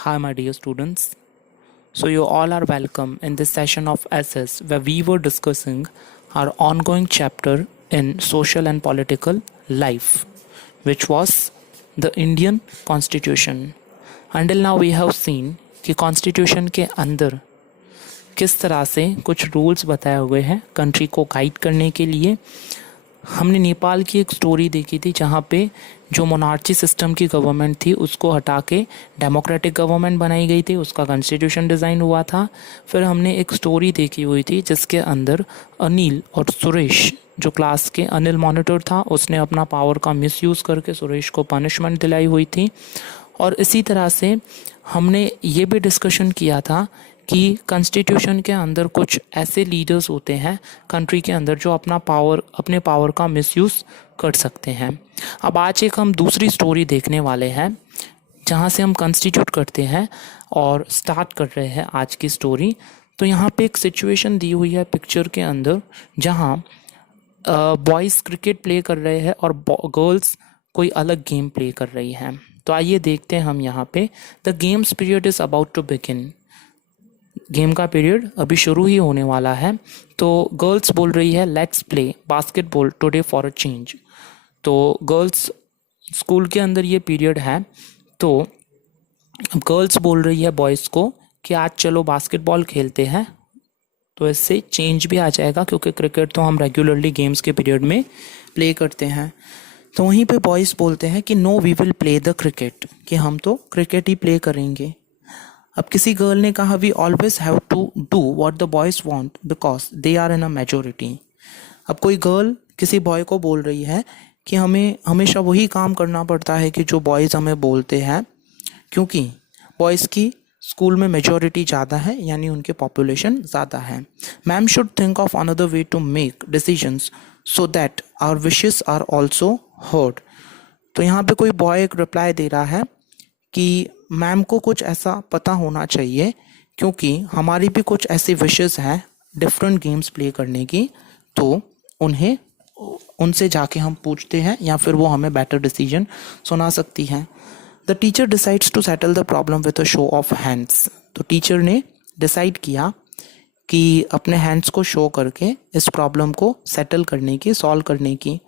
Hi, my dear students. So, you all are welcome in this session of SS where we were discussing our ongoing chapter in social and political life, which was the Indian Constitution. Until now, we have seen कि constitution के अंदर किस तरह से कुछ rules बताए हुए हैं कंट्री को गाइड करने के लिए। हमने नेपाल की एक स्टोरी देखी थी जहाँ पे जो मोनार्ची सिस्टम की गवर्नमेंट थी उसको हटा के डेमोक्रेटिक गवर्नमेंट बनाई गई थी, उसका कॉन्स्टिट्यूशन डिज़ाइन हुआ था। फिर हमने एक स्टोरी देखी हुई थी जिसके अंदर अनिल और सुरेश, जो क्लास के अनिल मॉनिटर था, उसने अपना पावर का मिसयूज़ करके सुरेश को पनिशमेंट दिलाई हुई थी। और इसी तरह से हमने ये भी डिस्कशन किया था कि कॉन्स्टिट्यूशन के अंदर कुछ ऐसे लीडर्स होते हैं कंट्री के अंदर जो अपने पावर का मिसयूज़ कर सकते हैं। अब आज एक हम दूसरी स्टोरी देखने वाले हैं जहाँ से हम कॉन्स्टिट्यूट करते हैं और स्टार्ट कर रहे हैं आज की स्टोरी। तो यहाँ पे एक सिचुएशन दी हुई है पिक्चर के अंदर जहाँ बॉयज़ क्रिकेट प्ले कर रहे हैं और गर्ल्स कोई अलग गेम प्ले कर रही हैं। तो आइए देखते हैं हम यहाँ पे। The games period is about to begin. Game का पीरियड अभी शुरू ही होने वाला है। तो गर्ल्स बोल रही है let's play basketball today for a change. तो गर्ल्स स्कूल के अंदर ये पीरियड है, तो गर्ल्स बोल रही है बॉयज़ को कि आज चलो बास्केटबॉल खेलते हैं। तो इससे चेंज भी आ जाएगा क्योंकि क्रिकेट तो हम रेगुलरली गेम्स के पीरियड में प्ले करते हैं। तो वहीं पे बॉयज़ बोलते हैं कि no we will play the cricket, कि हम तो क्रिकेट ही प्ले करेंगे। अब किसी गर्ल ने कहा we always have to do what the boys want because they are in a majority. अब कोई गर्ल किसी बॉय को बोल रही है कि हमें हमेशा वही काम करना पड़ता है कि जो बॉयज़ हमें बोलते हैं, क्योंकि बॉयज़ की स्कूल में मेजोरिटी ज़्यादा है, यानी उनके पॉपुलेशन ज़्यादा है। Ma'am should think of another way to make decisions so that our wishes are also heard. तो यहाँ पे कोई बॉय एक रिप्लाई दे रहा है कि मैम को कुछ ऐसा पता होना चाहिए क्योंकि हमारी भी कुछ ऐसी विशेस हैं डिफरेंट गेम्स प्ले करने की, तो उनसे जाके हम पूछते हैं या फिर वो हमें बेटर डिसीजन सुना सकती हैं। The teacher decides to settle the problem with a show of hands. तो टीचर ने डिसाइड किया कि अपने हैंड्स को शो करके इस प्रॉब्लम को सेटल करने की, सॉल्व करने की।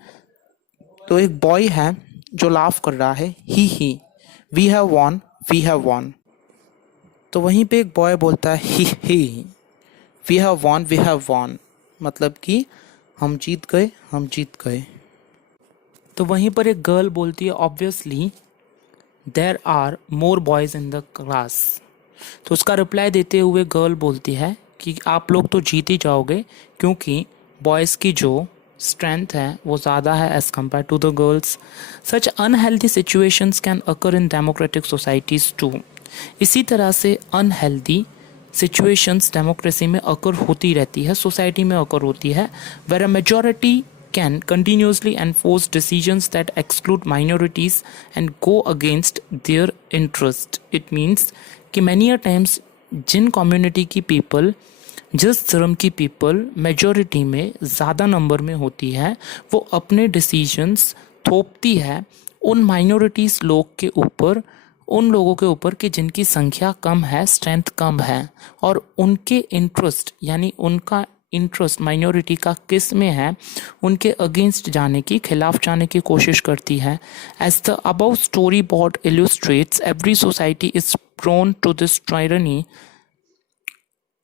तो एक बॉय है जो लाफ कर रहा है, he we have won, we have won. तो वहीं पे एक बॉय बोलता है he we have won, we have won, मतलब कि हम जीत गए, हम जीत गए। तो वहीं पर एक गर्ल बोलती है obviously there are more boys in the class. तो उसका रिप्लाई देते हुए गर्ल बोलती है कि आप लोग तो जीत ही जाओगे क्योंकि बॉयज़ की जो स्ट्रेंथ है वो ज़्यादा है as compare to the girls. Such unhealthy situations can occur in democratic societies too. इसी तरह से अनहेल्दी सिचुएशंस डेमोक्रेसी में अकर होती रहती है, सोसाइटी में अकर होती है, where a majority can continuously enforce decisions that exclude minorities and go against their interest. It means कि many a times जिन community की people, जिस धर्म की पीपल मेजॉरिटी में ज़्यादा नंबर में होती है, वो अपने डिसीजंस थोपती है उन माइनॉरिटीज़ लोग के ऊपर, उन लोगों के ऊपर कि जिनकी संख्या कम है, स्ट्रेंथ कम है, और उनके इंटरेस्ट यानी उनका इंटरेस्ट माइनॉरिटी का किस में है, उनके अगेंस्ट जाने की, खिलाफ जाने की कोशिश करती है। As the above story board illustrates, every society is prone to this tyranny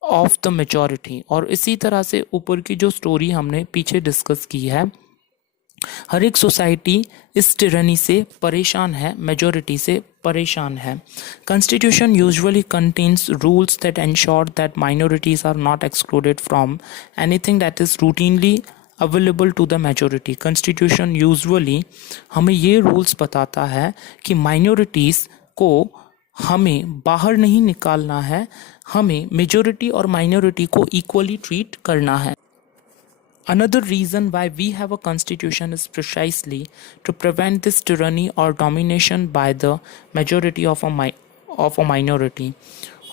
of the majority. और इसी तरह से ऊपर की जो स्टोरी हमने पीछे डिस्कस की है, हर एक सोसाइटी इस टिरनी से परेशान है, मेजॉरिटी से परेशान है। Constitution usually contains rules that ensure that minorities are not excluded from anything that is routinely available to the majority. Constitution usually हमें ये रूल्स बताता है कि माइनॉरिटीज़ को हमें बाहर नहीं निकालना है, हमें मेजॉरिटी और माइनॉरिटी को इक्वली ट्रीट करना है। Another reason why we have a constitution is precisely to prevent this tyranny or domination by the majority of a minority.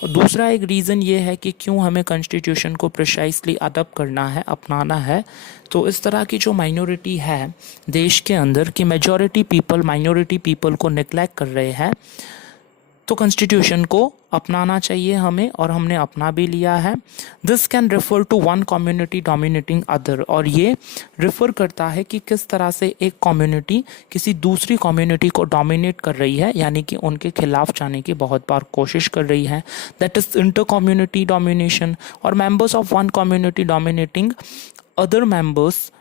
और दूसरा एक रीज़न ये है कि क्यों हमें कॉन्स्टिट्यूशन को प्रिसाइसली अडॉप्ट करना है, अपनाना है। तो इस तरह की जो माइनॉरिटी है देश के अंदर, कि मेजॉरिटी पीपल माइनॉरिटी पीपल को नेग्लेक्ट कर रहे हैं, तो कॉन्स्टिट्यूशन को अपनाना चाहिए हमें, और हमने अपना भी लिया है। This can refer to one community dominating other, और ये रेफर करता है कि किस तरह से एक कम्युनिटी किसी दूसरी कम्युनिटी को डोमिनेट कर रही है, यानी कि उनके खिलाफ जाने की बहुत बार कोशिश कर रही है। That is inter community domination, और members of one community dominating other members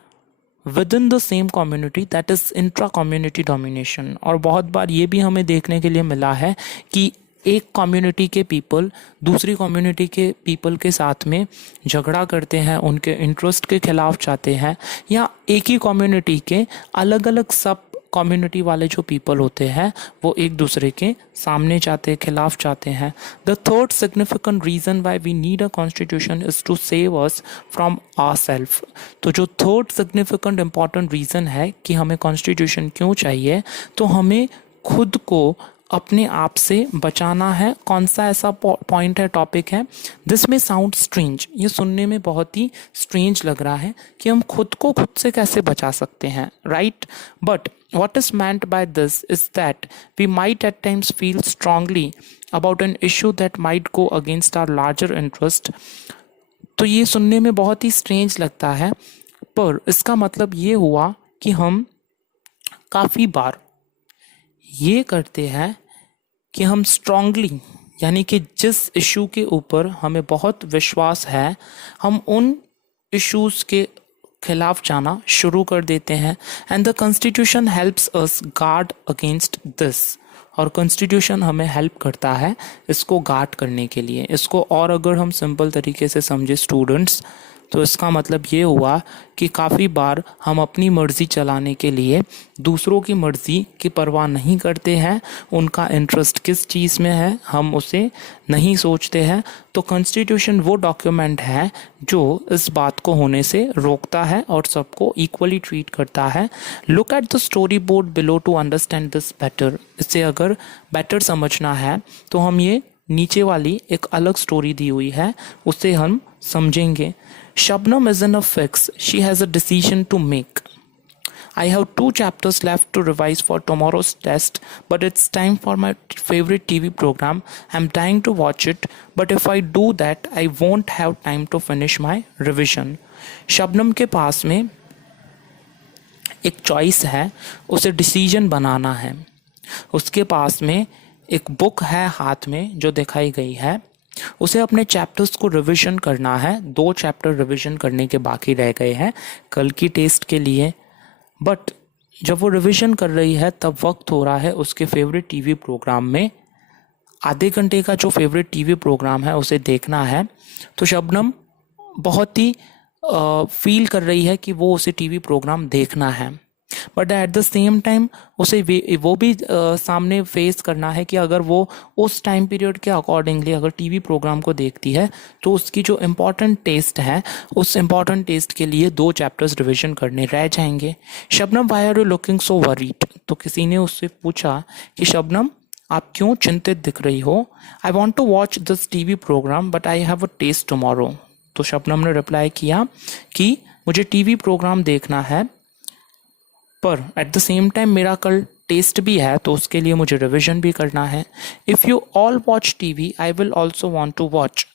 within the same community, that is intra community domination. और बहुत बार ये भी हमें देखने के लिए मिला है कि एक कम्युनिटी के पीपल दूसरी कम्युनिटी के पीपल के साथ में झगड़ा करते हैं, उनके इंटरेस्ट के खिलाफ जाते हैं, या एक ही कम्युनिटी के अलग अलग सब कम्युनिटी वाले जो पीपल होते हैं वो एक दूसरे के सामने जाते खिलाफ जाते हैं। The third significant reason why we need a constitution is to save us from ourself. तो जो थर्ड सिग्निफिकेंट इम्पॉर्टेंट रीजन है कि हमें कॉन्स्टिट्यूशन क्यों चाहिए, तो हमें खुद को अपने आप से बचाना है। कौन सा ऐसा पॉइंट है, टॉपिक है, दिस में साउंड स्ट्रेंज, ये सुनने में बहुत ही स्ट्रेंज लग रहा है कि हम खुद को खुद से कैसे बचा सकते हैं, right? But what is meant by this is that we might at times feel strongly about an issue that might go against our larger interest। तो ये सुनने में बहुत ही स्ट्रेंज लगता है, पर इसका मतलब ये हुआ कि हम काफ़ी बार ये करते हैं कि हम स्ट्रांगली, यानी कि जिस इशू के ऊपर हमें बहुत विश्वास है, हम उन इश्यूज़ के खिलाफ जाना शुरू कर देते हैं। And the constitution helps us guard against this, और कॉन्स्टिट्यूशन हमें हेल्प करता है इसको गार्ड करने के लिए। इसको और अगर हम सिंपल तरीके से समझे स्टूडेंट्स, तो इसका मतलब ये हुआ कि काफ़ी बार हम अपनी मर्ज़ी चलाने के लिए दूसरों की मर्ज़ी की परवाह नहीं करते हैं, उनका इंटरेस्ट किस चीज़ में है हम उसे नहीं सोचते हैं। तो कॉन्स्टिट्यूशन वो डॉक्यूमेंट है जो इस बात को होने से रोकता है और सबको इक्वली ट्रीट करता है। Look at the story board below to understand this better. इसे अगर बेटर समझना है तो हम ये नीचे वाली एक अलग स्टोरी दी हुई है उसे हम समझेंगे। Shabnam is in a fix. She has a decision to make. I have 2 chapters left to revise for tomorrow's test, but it's time for my favorite TV program. I'm dying to watch it, but if I do that, I won't have time to finish my revision. Shabnam के पास में एक choice है, उसे decision बनाना है। उसके पास में एक book है हाथ में जो दिखाई गई है, उसे अपने चैप्टर्स को रिवीजन करना है। 2 चैप्टर रिवीजन करने के बाकी रह गए हैं कल की टेस्ट के लिए। बट जब वो रिवीजन कर रही है तब वक्त हो रहा है उसके फेवरेट टीवी प्रोग्राम में। आधे घंटे का जो फेवरेट टीवी प्रोग्राम है उसे देखना है। तो शबनम बहुत ही फील कर रही है कि वो उसे टीवी प्रोग्राम देखना है, but at the same time उसे वो भी सामने फेस करना है कि अगर वो उस टाइम पीरियड के अकॉर्डिंगली अगर टीवी प्रोग्राम को देखती है तो उसकी जो इम्पॉर्टेंट टेस्ट है उस इम्पॉर्टेंट टेस्ट के लिए 2 चैप्टर्स रिवीजन करने रह जाएंगे। Shabnam, why are you looking so worried? तो किसी ने उससे पूछा कि शबनम आप क्यों चिंतित दिख रही हो? I want to watch this TV programme but I have a test tomorrow. तो शबनम ने रिप्लाई किया कि मुझे टीवी प्रोग्राम देखना है पर एट द सेम टाइम मेरा कल टेस्ट भी है, तो उसके लिए मुझे रिवीजन भी करना है। If you all watch TV I will also want to watch.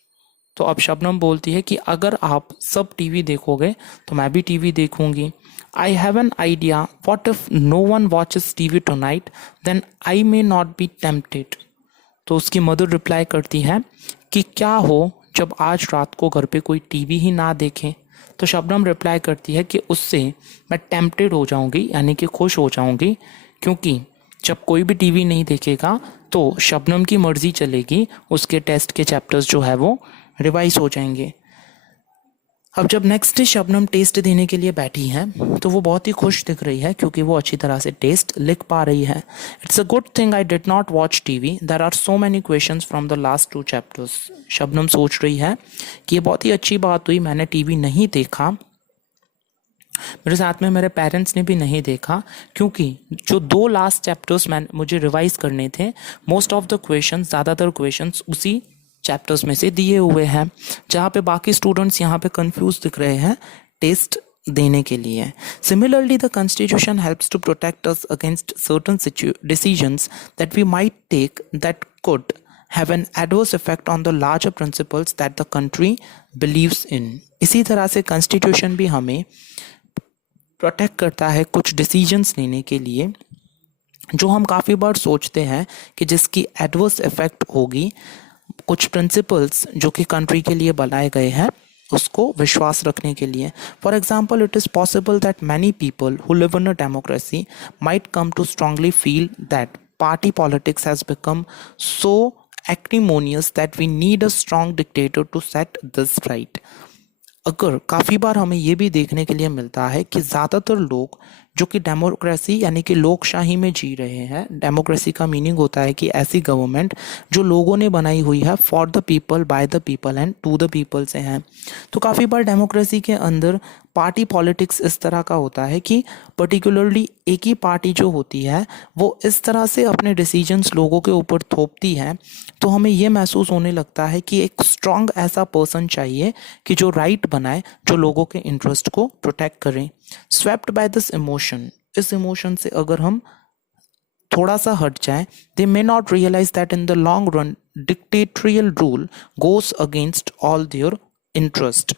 तो अब शबनम बोलती है कि अगर आप सब टीवी देखोगे तो मैं भी टीवी देखूंगी। I have an idea, what if no one watches TV tonight then I may not be tempted. तो उसकी मदर रिप्लाई करती है कि क्या हो जब आज रात को घर पे कोई टीवी ही ना देखे। तो शबनम रिप्लाई करती है कि उससे मैं टेम्प्टेड हो जाऊंगी, यानी कि खुश हो जाऊंगी, क्योंकि जब कोई भी टीवी नहीं देखेगा तो शबनम की मर्जी चलेगी, उसके टेस्ट के चैप्टर्स जो है वो रिवाइज हो जाएंगे। अब जब नेक्स्ट डे शबनम टेस्ट देने के लिए बैठी है तो वो बहुत ही खुश दिख रही है क्योंकि वो अच्छी तरह से टेस्ट लिख पा रही है। It's a good thing I did not watch TV, there are so many questions from the last 2 chapters. Shabnam सोच रही है कि ये बहुत ही अच्छी बात हुई मैंने टीवी नहीं देखा, मेरे साथ में मेरे पेरेंट्स ने भी नहीं देखा, क्योंकि जो 2 लास्ट चैप्टर्स मुझे रिवाइज करने थे, मोस्ट ऑफ द क्वेश्चंस, ज़्यादातर क्वेश्चंस उसी चैप्टर्स में से दिए हुए हैं। जहाँ पे बाकी स्टूडेंट्स यहाँ पे कंफ्यूज दिख रहे हैं टेस्ट देने के लिए। Similarly, the Constitution helps to protect us against certain decisions that we might take that could have an adverse effect on the larger principles that the country believes in. इसी तरह से Constitution भी हमें protect करता है कुछ decisions लेने के लिए जो हम काफ़ी बार सोचते हैं कि जिसकी एडवर्स इफेक्ट होगी। कुछ प्रिंसिपल्स जो कि कंट्री के लिए बनाए गए हैं उसको विश्वास रखने के लिए। For example, it is possible that many people who live in a democracy might come to strongly feel that party politics has become so acrimonious that we need a strong dictator to set this right. अगर काफ़ी बार हमें ये भी देखने के लिए मिलता है कि ज़्यादातर लोग जो कि डेमोक्रेसी यानी कि लोकशाही में जी रहे हैं, डेमोक्रेसी का मीनिंग होता है कि ऐसी गवर्नमेंट जो लोगों ने बनाई हुई है for the people, by the people and to the people से हैं। तो काफ़ी बार डेमोक्रेसी के अंदर पार्टी पॉलिटिक्स इस तरह का होता है कि पर्टिकुलरली एक ही पार्टी जो होती है वो इस तरह से अपने डिसीजंस लोगों के ऊपर थोपती है, तो हमें ये महसूस होने लगता है कि एक स्ट्रांग ऐसा पर्सन चाहिए कि जो राइट बनाए, जो लोगों के इंटरेस्ट को प्रोटेक्ट करें। स्वेप्ट बाय दिस इमोशन, इस इमोशन से अगर हम थोड़ा सा हट जाएं, they may not realise that in the long run dictatorial rule goes against all their interest.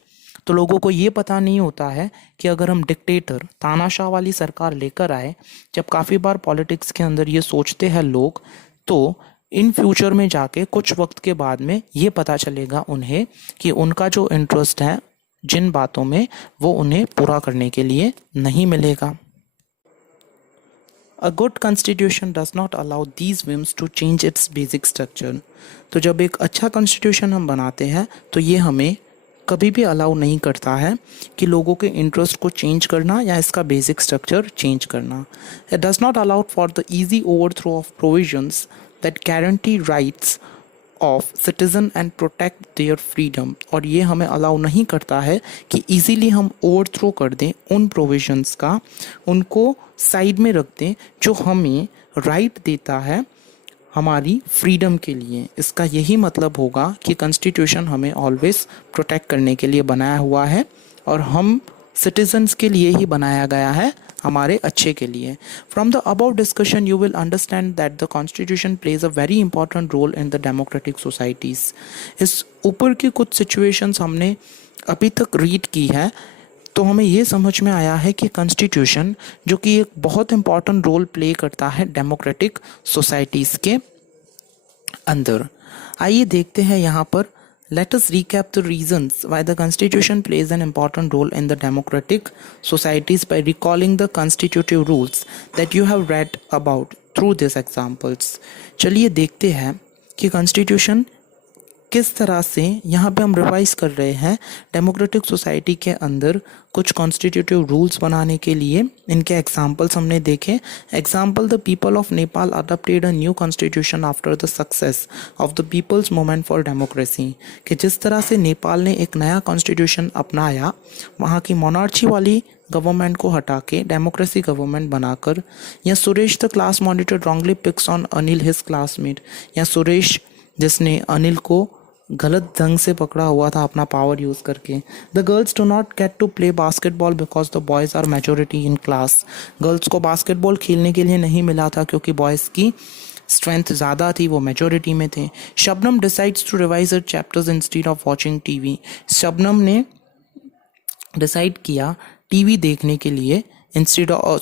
तो लोगों को ये पता नहीं होता है कि अगर हम डिक्टेटर, तानाशाह वाली सरकार लेकर आए, जब काफ़ी बार पॉलिटिक्स के अंदर ये सोचते हैं लोग, तो इन फ्यूचर में जाके कुछ वक्त के बाद में ये पता चलेगा उन्हें कि उनका जो इंटरेस्ट है जिन बातों में, वो उन्हें पूरा करने के लिए नहीं मिलेगा। A good constitution does not allow these whims to change its basic structure. तो जब एक अच्छा कॉन्स्टिट्यूशन हम बनाते हैं तो ये हमें कभी भी अलाउ नहीं करता है कि लोगों के इंटरेस्ट को चेंज करना या इसका बेसिक स्ट्रक्चर चेंज करना। It does not allow for the easy overthrow of provisions that guarantee rights of citizen and protect their freedom. और ये हमें अलाउ नहीं करता है कि इजीली हम ओवरथ्रो कर दें उन प्रोविजंस का, उनको साइड में रख दें जो हमें राइट देता है हमारी फ्रीडम के लिए। इसका यही मतलब होगा कि कॉन्स्टिट्यूशन हमें ऑलवेज प्रोटेक्ट करने के लिए बनाया हुआ है और हम सिटीजन्स के लिए ही बनाया गया है, हमारे अच्छे के लिए। From the above discussion you will understand that the constitution plays a very important role in the democratic societies. इस ऊपर की कुछ सिचुएशंस हमने अभी तक रीड की है, तो हमें ये समझ में आया है कि कॉन्स्टिट्यूशन जो कि एक बहुत इंपॉर्टेंट रोल प्ले करता है डेमोक्रेटिक सोसाइटीज़ के अंदर। आइए देखते हैं यहाँ पर। Let us recap the reasons why the Constitution plays an important role in the democratic societies by recalling the constitutive rules that you have read about through these examples. चलिए देखते हैं कि Constitution किस तरह से यहाँ पे हम रिवाइज कर रहे हैं डेमोक्रेटिक सोसाइटी के अंदर कुछ कॉन्स्टिट्यूटिव रूल्स बनाने के लिए। इनके एग्जांपल्स हमने देखे। Example, the people of Nepal adopted a new constitution after the success of the people's movement for democracy. कि जिस तरह से नेपाल ने एक नया कॉन्स्टिट्यूशन अपनाया, वहाँ की मोनार्ची वाली गवर्नमेंट को हटा के डेमोक्रेसी गवर्नमेंट बनाकर, या Suresh the class monitor wrongly picks on Anil his classmate, या सुरेश जिसने अनिल को गलत ढंग से पकड़ा हुआ था अपना पावर यूज़ करके। The girls do not get to play basketball because the boys are majority in class. Girls को बास्केटबॉल खेलने के लिए नहीं मिला था क्योंकि बॉयज़ की स्ट्रेंथ ज़्यादा थी, वो मेजोरिटी में थे। Shabnam decides to revise her chapters instead of watching TV. Shabnam ने डिसाइड किया टीवी देखने के लिए इंस्टेड ऑफ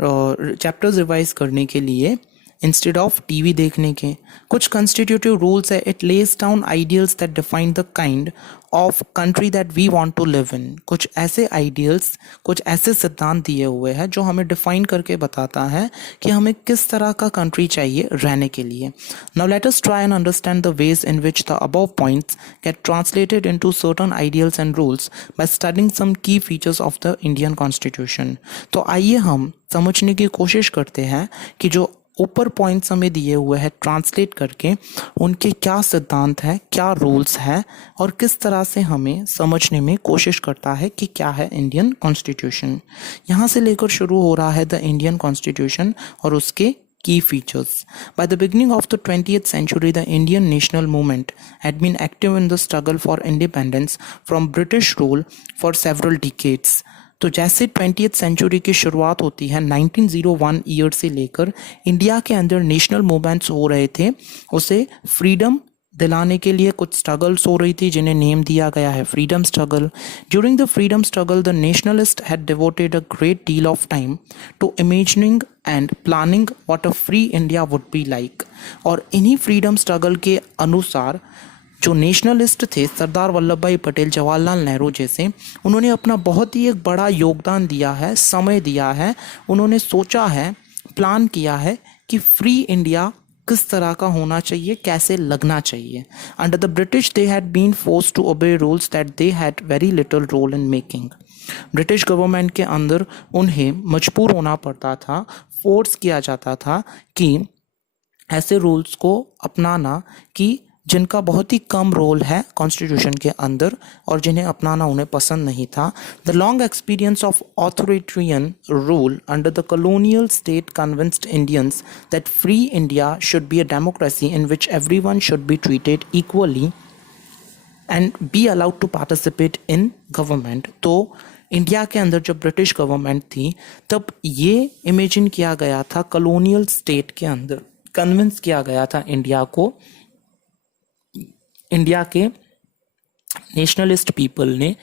चैप्टर्स रिवाइज करने के लिए इंस्टेड ऑफ टीवी देखने के। कुछ कॉन्स्टिट्यूटिव रूल्स है। It lays down ideals that define the kind of country that we want to live in. कुछ ऐसे आइडियल्स, कुछ ऐसे सिद्धांत दिए हुए हैं जो हमें डिफाइन करके बताता है कि हमें किस तरह का कंट्री चाहिए रहने के लिए। Now let us try and understand the ways in which the above points get translated into certain ideals and rules by studying some key features of the Indian constitution. तो आइए हम समझने की कोशिश करते हैं कि जो ऊपर पॉइंट्स हमें दिए हुए हैं ट्रांसलेट करके उनके क्या सिद्धांत हैं, क्या रूल्स हैं और किस तरह से हमें समझने में कोशिश करता है कि क्या है इंडियन कॉन्स्टिट्यूशन। यहाँ से लेकर शुरू हो रहा है द इंडियन कॉन्स्टिट्यूशन और उसके key features. By the beginning of the 20th century, the Indian national movement had been active in the struggle for independence from British rule for several decades. तो जैसे 20th सेंचुरी की शुरुआत होती है 1901 year से लेकर इंडिया के अंदर नेशनल मूवमेंट्स हो रहे थे, उसे फ्रीडम दिलाने के लिए कुछ स्ट्रगल्स हो रही थी जिन्हें नेम दिया गया है freedom struggle. During the freedom struggle the nationalist had devoted a great deal of time to imagining and planning what a free India would be like. और इन्हीं फ्रीडम स्ट्रगल के अनुसार जो नेशनलिस्ट थे सरदार वल्लभ भाई पटेल, जवाहरलाल नेहरू जैसे, उन्होंने अपना बहुत ही एक बड़ा योगदान दिया है, समय दिया है. उन्होंने सोचा है, प्लान किया है कि फ्री इंडिया किस तरह का होना चाहिए, कैसे लगना चाहिए. Under the British they had been force to obey rules that they had very little role in making. British government के अंदर उन्हें मजबूर होना पड़ता था, फोर्स किया जाता था कि ऐसे रूल्स को अपनाना कि जिनका बहुत ही कम रोल है कॉन्स्टिट्यूशन के अंदर और जिन्हें अपनाना उन्हें पसंद नहीं था. The long experience of authoritarian rule under the colonial state convinced Indians that free India should be a democracy in which everyone should be treated equally and be allowed to participate in government. तो India के अंदर जब British government थी तब ये imagine किया गया था, कॉलोनियल स्टेट के अंदर कन्विंस किया गया था इंडिया को, इंडिया के नेशनलिस्ट पीपल ने,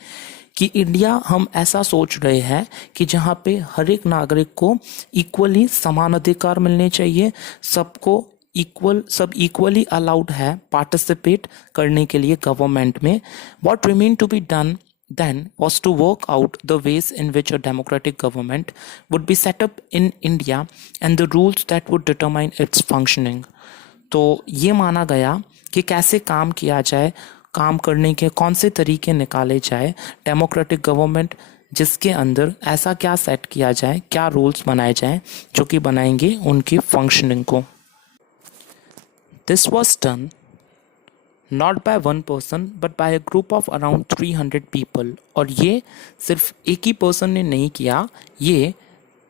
कि इंडिया हम ऐसा सोच रहे हैं कि जहाँ पे हर एक नागरिक को इक्वली समान अधिकार मिलने चाहिए, सबको सब इक्वली अलाउड है पार्टिसिपेट करने के लिए गवर्नमेंट में. What remain to be done then was to work out the ways in which a democratic government would be set up in India and the rules that would determine its functioning. तो ये माना गया कि कैसे काम किया जाए, काम करने के कौन से तरीके निकाले जाए, डेमोक्रेटिक गवर्नमेंट जिसके अंदर ऐसा क्या सेट किया जाए, क्या रूल्स बनाए जाएं जो कि बनाएंगे उनकी फंक्शनिंग को. This was done not by one person but by a group of around 300 people. और ये सिर्फ एक ही पर्सन ने नहीं किया, ये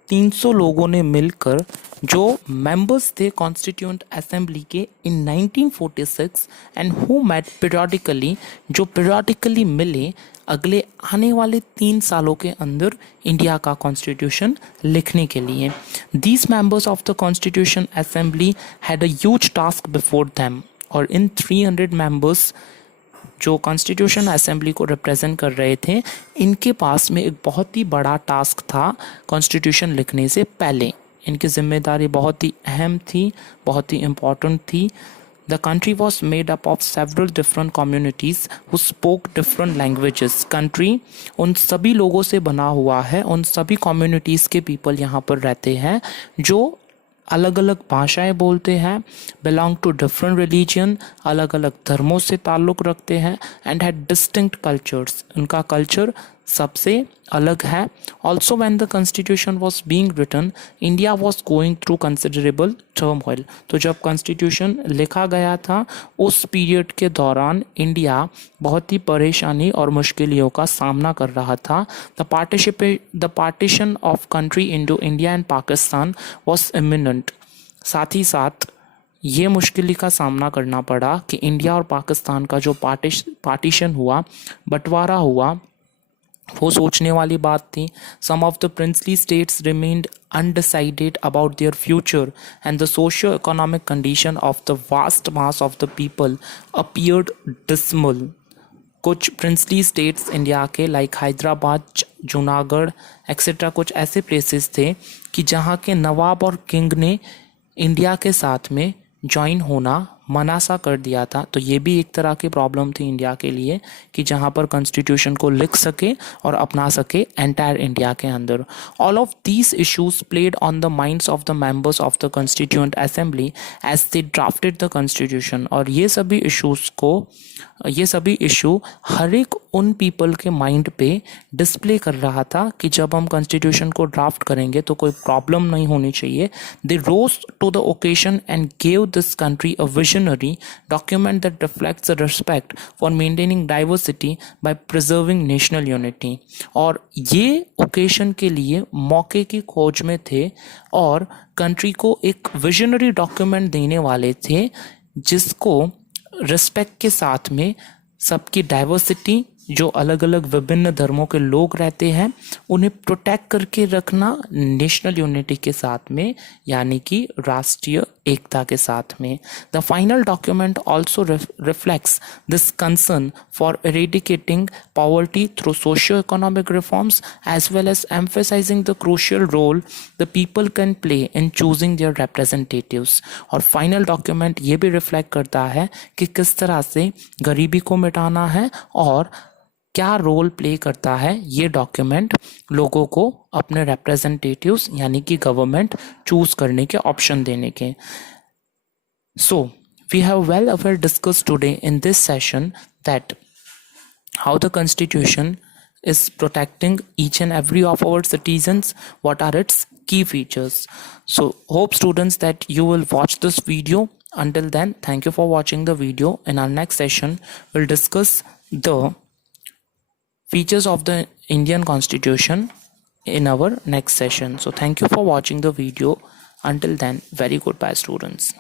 300 लोगों ने मिलकर, जो मेंबर्स थे कॉन्स्टिट्यूएंट असेंबली के इन 1946 एंड हु मेट पीरियडिकली, जो पीरियडिकली मिले अगले आने वाले 3 सालों के अंदर इंडिया का कॉन्स्टिट्यूशन लिखने के लिए. These members of the constitution assembly had a huge task before them. और इन 300 मेंबर्स जो कॉन्स्टिट्यूशन असेंबली को रिप्रेजेंट कर रहे थे, इनके पास में एक बहुत ही बड़ा टास्क था कॉन्स्टिट्यूशन लिखने से पहले. इनकी जिम्मेदारी बहुत ही अहम थी, बहुत ही इम्पोर्टेंट थी. The country was made up of several different communities who spoke different languages. Country उन सभी लोगों से बना हुआ है, उन सभी कम्युनिटीज़ के पीपल यहाँ पर रहते हैं जो अलग अलग भाषाएं बोलते हैं, बिलोंग टू डिफरेंट रिलीजन, अलग अलग धर्मों से ताल्लुक़ रखते हैं, एंड हैड डिस्टिंक्ट कल्चर्स. उनका कल्चर सबसे अलग है. Also when the constitution was being written India was going through considerable turmoil. तो जब कॉन्स्टिट्यूशन लिखा गया था उस पीरियड के दौरान इंडिया बहुत ही परेशानी और मुश्किलों का सामना कर रहा था. The partition of country into India and Pakistan was imminent. साथ ही साथ ये मुश्किल का सामना करना पड़ा कि इंडिया और पाकिस्तान का जो पार्टीशन हुआ, बंटवारा हुआ, वो सोचने वाली बात थी. Some of the princely states remained undecided about their future and the socio-economic condition of the vast mass of the people appeared dismal. कुछ प्रिंसली स्टेट्स इंडिया के लाइक हैदराबाद, जूनागढ़ एक्सेट्रा कुछ ऐसे प्लेसेस थे कि जहाँ के नवाब और किंग ने इंडिया के साथ में ज्वाइन होना मना सा कर दिया था. तो ये भी एक तरह की प्रॉब्लम थी इंडिया के लिए कि जहाँ पर कॉन्स्टिट्यूशन को लिख सके और अपना सके एंटायर इंडिया के अंदर. All of these issues played on the minds of the members of the constituent assembly as they drafted the constitution. और ये सभी इशू हर एक उन पीपल के माइंड पे डिस्प्ले कर रहा था कि जब हम कॉन्स्टिट्यूशन को ड्राफ्ट करेंगे तो कोई प्रॉब्लम नहीं होनी चाहिए. They rose to the occasion and gave this country a visionary document that reflects the respect for maintaining diversity by preserving national unity. और ये ओकेशन के लिए मौके की खोज में थे और कंट्री को एक विजनरी डॉक्यूमेंट देने वाले थे जिसको रिस्पेक्ट के साथ में सबकी डाइवर्सिटी जो अलग अलग विभिन्न धर्मों के लोग रहते हैं उन्हें प्रोटेक्ट करके रखना नेशनल यूनिटी के साथ में, यानी कि राष्ट्रीय एकता के साथ में. The final document also reflects this concern for eradicating poverty through socio-economic reforms as well as emphasizing the crucial role the people can play in choosing their representatives. और फाइनल डॉक्यूमेंट ये भी रिफ्लेक्ट करता है कि किस तरह से गरीबी को मिटाना है और क्या रोल प्ले करता है ये डॉक्यूमेंट लोगों को अपने रिप्रेजेंटेटिव्स यानी कि गवर्नमेंट चूज करने के ऑप्शन देने के. So we have well aware discuss today in this session that how the constitution is protecting each and every of our citizens, what are its key features. So hope students that you will watch this video. Until then, thank you for watching the video. In our next session we'll discuss the features of the Indian Constitution in our next session. So thank you for watching the video. Until then, very goodbye students.